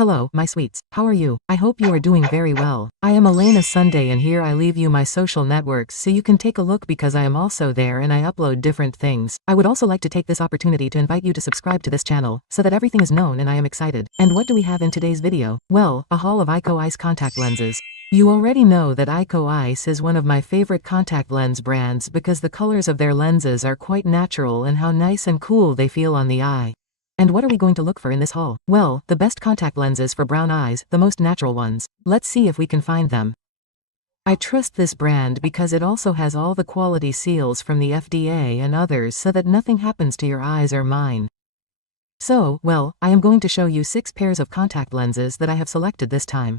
Hello, my sweets. How are you? I hope you are doing very well. I am Elena Sunday and here I leave you my social networks so you can take a look because I am also there and I upload different things. I would also like to take this opportunity to invite you to subscribe to this channel so that everything is known and I am excited. And what do we have in today's video? Well, a haul of ICOICE contact lenses. You already know that ICOICE is one of my favorite contact lens brands because the colors of their lenses are quite natural and how nice and cool they feel on the eye. And what are we going to look for in this haul? Well, the best contact lenses for brown eyes, the most natural ones. Let's see if we can find them. I trust this brand because it also has all the quality seals from the FDA and others so that nothing happens to your eyes or mine. So, well, I am going to show you 6 pairs of contact lenses that I have selected this time.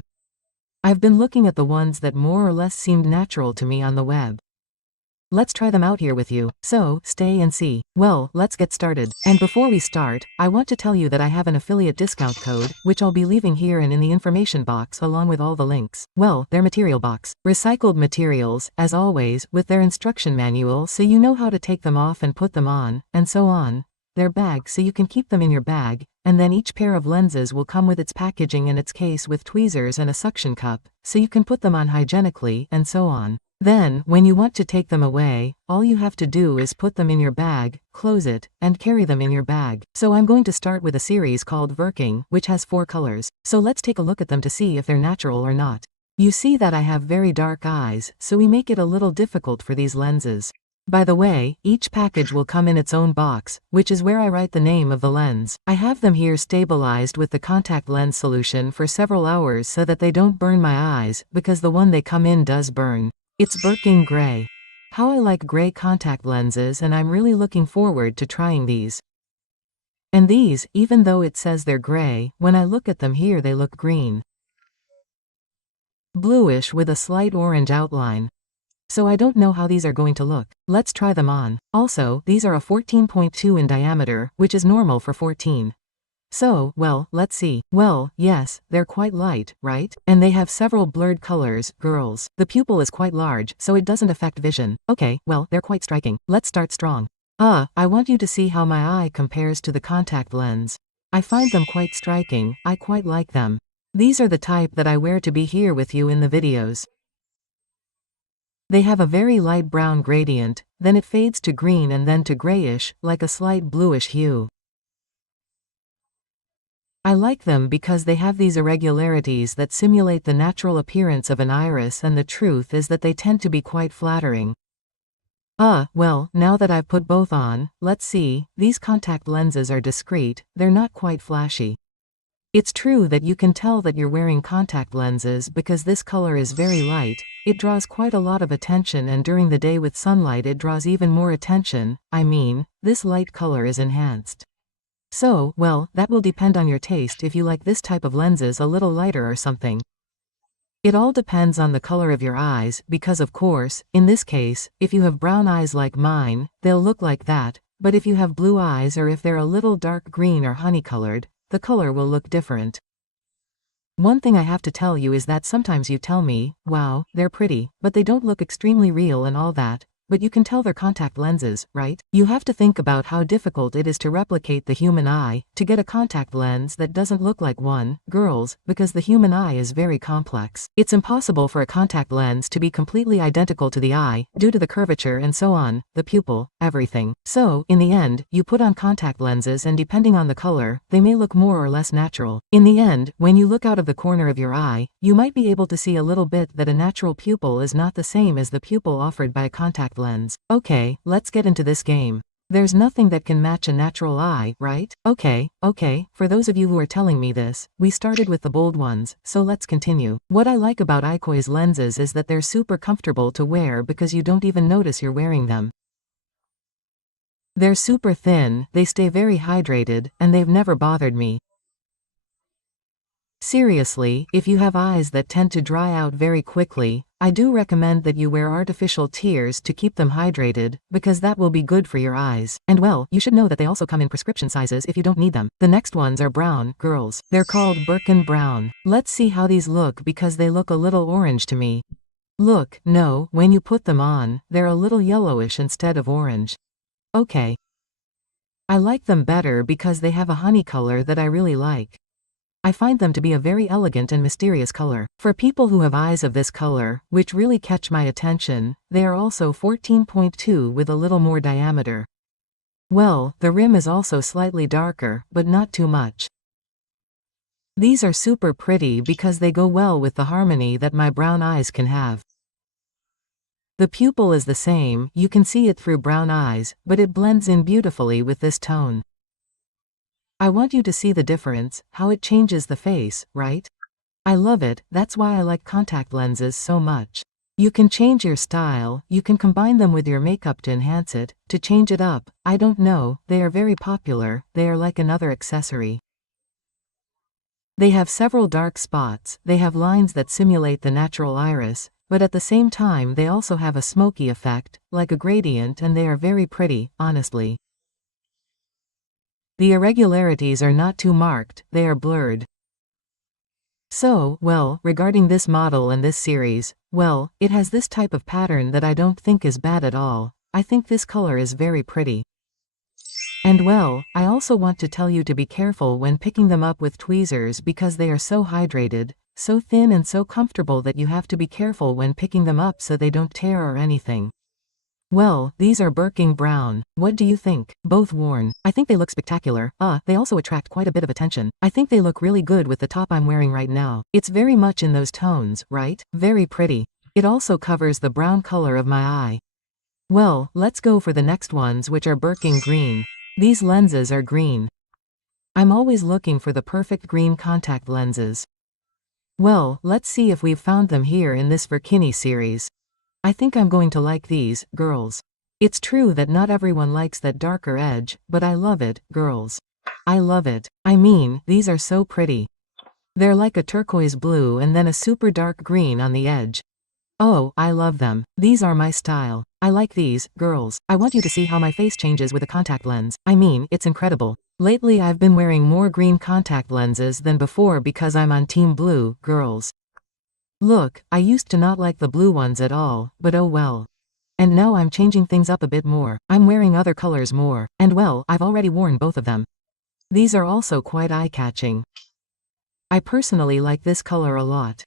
I've been looking at the ones that more or less seemed natural to me on the web. Let's try them out here with you, so stay and see. Well, let's get started. And before we start, I want to tell you that I have an affiliate discount code, which I'll be leaving here and in the information box along with all the links. Well, their material box. Recycled materials, as always, with their instruction manual so you know how to take them off and put them on, and so on. Their bag so you can keep them in your bag, and then each pair of lenses will come with its packaging and its case with tweezers and a suction cup, so you can put them on hygienically, and so on. Then, when you want to take them away, all you have to do is put them in your bag, close it, and carry them in your bag. So I'm going to start with a series called Birkin, which has 4 colors. So let's take a look at them to see if they're natural or not. You see that I have very dark eyes, so we make it a little difficult for these lenses. By the way, each package will come in its own box, which is where I write the name of the lens. I have them here stabilized with the contact lens solution for several hours so that they don't burn my eyes, because the one they come in does burn. It's Birkin Gray. How I like gray contact lenses and I'm really looking forward to trying these. And these, even though it says they're gray, when I look at them here they look green. Bluish with a slight orange outline. So I don't know how these are going to look. Let's try them on. Also, these are a 14.2 in diameter, which is normal for 14. So, well, let's see. Well, yes, they're quite light, right? And they have several blurred colors, girls. The pupil is quite large, so it doesn't affect vision. Okay, well, they're quite striking. Let's start strong. I want you to see how my eye compares to the contact lens. I find them quite striking, I quite like them. These are the type that I wear to be here with you in the videos. They have a very light brown gradient, then it fades to green and then to grayish, like a slight bluish hue. I like them because they have these irregularities that simulate the natural appearance of an iris, and the truth is that they tend to be quite flattering. Well, now that I've put both on, let's see. These contact lenses are discreet, they're not quite flashy. It's true that you can tell that you're wearing contact lenses because this color is very light, it draws quite a lot of attention, and during the day with sunlight it draws even more attention. I mean, this light color is enhanced. So, well, that will depend on your taste if you like this type of lenses a little lighter or something. It all depends on the color of your eyes because, of course, in this case, if you have brown eyes like mine, they'll look like that, but if you have blue eyes or if they're a little dark green or honey-colored, the color will look different. One thing I have to tell you is that sometimes you tell me, wow, they're pretty, but they don't look extremely real and all that. But you can tell they're contact lenses, right? You have to think about how difficult it is to replicate the human eye, to get a contact lens that doesn't look like one, girls, because the human eye is very complex. It's impossible for a contact lens to be completely identical to the eye, due to the curvature and so on, the pupil, everything. So, in the end, you put on contact lenses and depending on the color, they may look more or less natural. In the end, when you look out of the corner of your eye, you might be able to see a little bit that a natural pupil is not the same as the pupil offered by a contact lens. Okay, let's get into this game. There's nothing that can match a natural eye, right? Okay, for those of you who are telling me this, we started with the bold ones, so let's continue. What I like about ICOICE lenses is that they're super comfortable to wear because you don't even notice you're wearing them. They're super thin, they stay very hydrated, and they've never bothered me. Seriously, if you have eyes that tend to dry out very quickly, I do recommend that you wear artificial tears to keep them hydrated, because that will be good for your eyes. And well, you should know that they also come in prescription sizes if you don't need them. The next ones are brown, girls. They're called Birkin Brown. Let's see how these look because they look a little orange to me. Look, no, when you put them on, they're a little yellowish instead of orange. Okay. I like them better because they have a honey color that I really like. I find them to be a very elegant and mysterious color. For people who have eyes of this color, which really catch my attention, they are also 14.2 with a little more diameter. Well, the rim is also slightly darker, but not too much. These are super pretty because they go well with the harmony that my brown eyes can have. The pupil is the same, you can see it through brown eyes, but it blends in beautifully with this tone. I want you to see the difference, how it changes the face, right? I love it, that's why I like contact lenses so much. You can change your style, you can combine them with your makeup to enhance it, to change it up, I don't know, they are very popular, they are like another accessory. They have several dark spots, they have lines that simulate the natural iris, but at the same time they also have a smoky effect, like a gradient, and they are very pretty, honestly. The irregularities are not too marked, they are blurred. So, well, regarding this model and this series, well, it has this type of pattern that I don't think is bad at all. I think this color is very pretty. And well, I also want to tell you to be careful when picking them up with tweezers because they are so hydrated, so thin and so comfortable that you have to be careful when picking them up so they don't tear or anything. Well, these are Birkin brown. What do you think? Both worn. I think they look spectacular. They also attract quite a bit of attention. I think they look really good with the top I'm wearing right now. It's very much in those tones, right? Very pretty. It also covers the brown color of my eye. Well, let's go for the next ones, which are Birkin green. These lenses are green. I'm always looking for the perfect green contact lenses. Well, let's see if we've found them here in this Birkin series. I think I'm going to like these, girls. It's true that not everyone likes that darker edge, but I love it, girls. I love it. I mean, these are so pretty. They're like a turquoise blue and then a super dark green on the edge. Oh, I love them. These are my style. I like these, girls. I want you to see how my face changes with a contact lens. I mean, it's incredible. Lately I've been wearing more green contact lenses than before because I'm on team blue, girls. Look, I used to not like the blue ones at all, but oh well. And now I'm changing things up a bit more. I'm wearing other colors more, and well, I've already worn both of them. These are also quite eye-catching. I personally like this color a lot.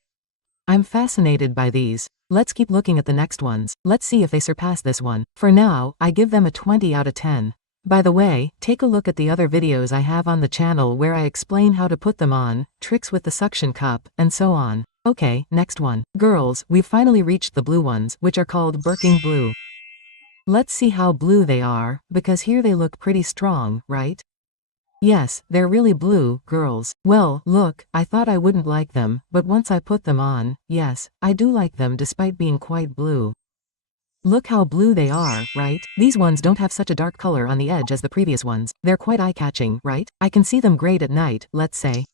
I'm fascinated by these. Let's keep looking at the next ones. Let's see if they surpass this one. For now, I give them a 20 out of 10. By the way, take a look at the other videos I have on the channel where I explain how to put them on, tricks with the suction cup, and so on. Okay, next one. Girls, we've finally reached the blue ones, which are called Birkin blue. Let's see how blue they are, because here they look pretty strong, right? Yes, they're really blue, girls. Well, look, I thought I wouldn't like them, but once I put them on, yes, I do like them despite being quite blue. Look how blue they are, right? These ones don't have such a dark color on the edge as the previous ones. They're quite eye-catching, right? I can see them great at night, let's say.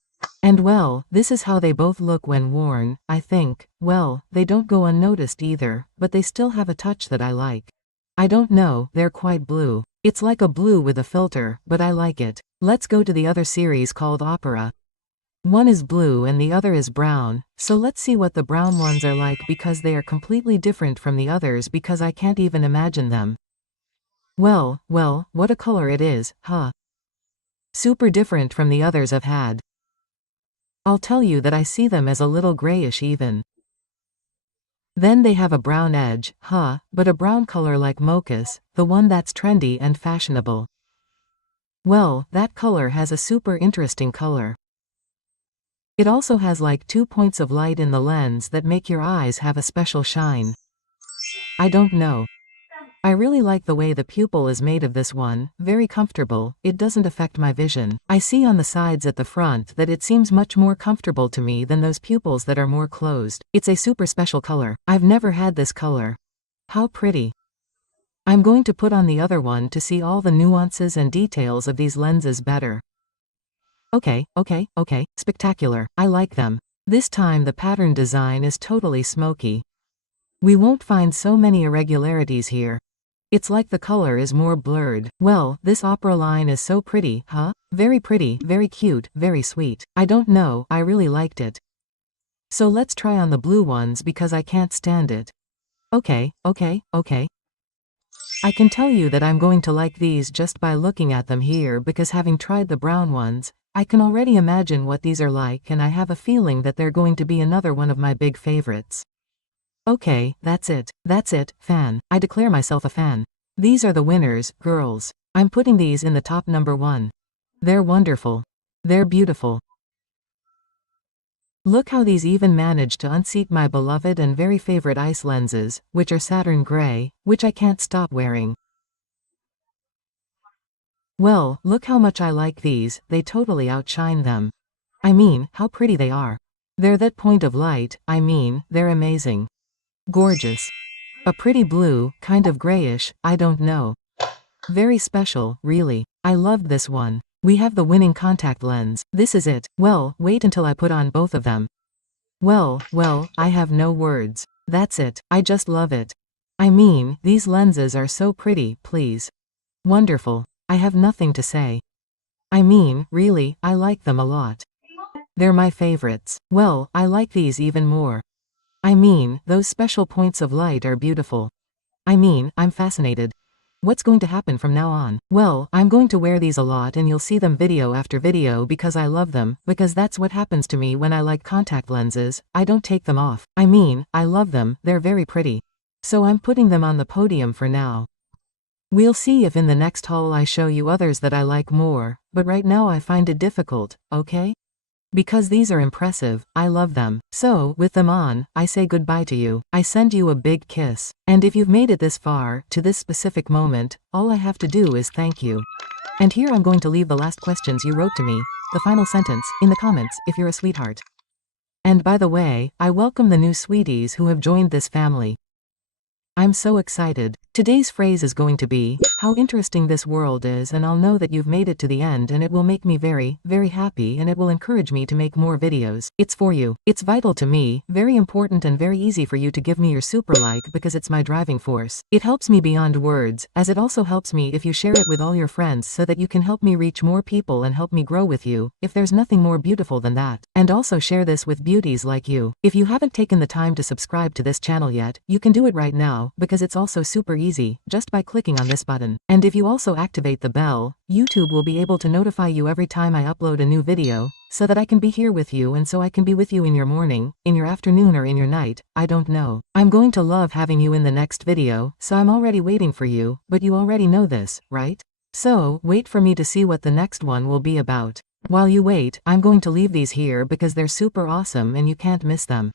And well, this is how they both look when worn, I think. Well, they don't go unnoticed either, but they still have a touch that I like. I don't know, they're quite blue. It's like a blue with a filter, but I like it. Let's go to the other series called Opera. One is blue and the other is brown, so let's see what the brown ones are like because they are completely different from the others because I can't even imagine them. Well, what a color it is, huh? Super different from the others I've had. I'll tell you that I see them as a little grayish even. Then they have a brown edge, huh, but a brown color like mochas, the one that's trendy and fashionable. Well, that color has a super interesting color. It also has like 2 points of light in the lens that make your eyes have a special shine. I don't know. I really like the way the pupil is made of this one, very comfortable, it doesn't affect my vision. I see on the sides at the front that it seems much more comfortable to me than those pupils that are more closed. It's a super special color. I've never had this color. How pretty. I'm going to put on the other one to see all the nuances and details of these lenses better. Okay, spectacular. I like them. This time the pattern design is totally smoky. We won't find so many irregularities here. It's like the color is more blurred. Well, this opera line is so pretty, huh? Very pretty, very cute, very sweet. I don't know, I really liked it. So let's try on the blue ones because I can't stand it. Okay. I can tell you that I'm going to like these just by looking at them here because having tried the brown ones, I can already imagine what these are like, and I have a feeling that they're going to be another one of my big favorites. Okay, that's it. That's it, fan. I declare myself a fan. These are the winners, girls. I'm putting these in the top number 1. They're wonderful. They're beautiful. Look how these even managed to unseat my beloved and very favorite ICE lenses, which are Saturn Gray, which I can't stop wearing. Well, look how much I like these, they totally outshine them. I mean, how pretty they are. They're that point of light, I mean, they're amazing. Gorgeous. A pretty blue, kind of grayish, I don't know. Very special, really. I loved this one. We have the winning contact lens. This is it. Well, wait until I put on both of them. Well, I have no words. That's it. I just love it. I mean, these lenses are so pretty, please. Wonderful. I have nothing to say. I mean, really, I like them a lot. They're my favorites. Well, I like these even more. I mean, those special points of light are beautiful. I mean, I'm fascinated. What's going to happen from now on? Well, I'm going to wear these a lot and you'll see them video after video because I love them, because that's what happens to me when I like contact lenses, I don't take them off. I mean, I love them, they're very pretty. So I'm putting them on the podium for now. We'll see if in the next haul I show you others that I like more, but right now I find it difficult, okay? Because these are impressive, I love them. So, with them on, I say goodbye to you. I send you a big kiss. And if you've made it this far, to this specific moment, all I have to do is thank you. And here I'm going to leave the last questions you wrote to me, the final sentence, in the comments, if you're a sweetheart. And by the way, I welcome the new sweeties who have joined this family. I'm so excited. Today's phrase is going to be, how interesting this world is, and I'll know that you've made it to the end, and it will make me very, very happy, and it will encourage me to make more videos. It's for you. It's vital to me, very important and very easy for you to give me your super like because it's my driving force. It helps me beyond words, as it also helps me if you share it with all your friends so that you can help me reach more people and help me grow with you, if there's nothing more beautiful than that. And also share this with beauties like you. If you haven't taken the time to subscribe to this channel yet, you can do it right now, because it's also super easy, just by clicking on this button. And if you also activate the bell, YouTube will be able to notify you every time I upload a new video, so that I can be here with you and so I can be with you in your morning, in your afternoon or in your night, I don't know. I'm going to love having you in the next video, so I'm already waiting for you, but you already know this, right? So, wait for me to see what the next one will be about. While you wait, I'm going to leave these here because they're super awesome and you can't miss them.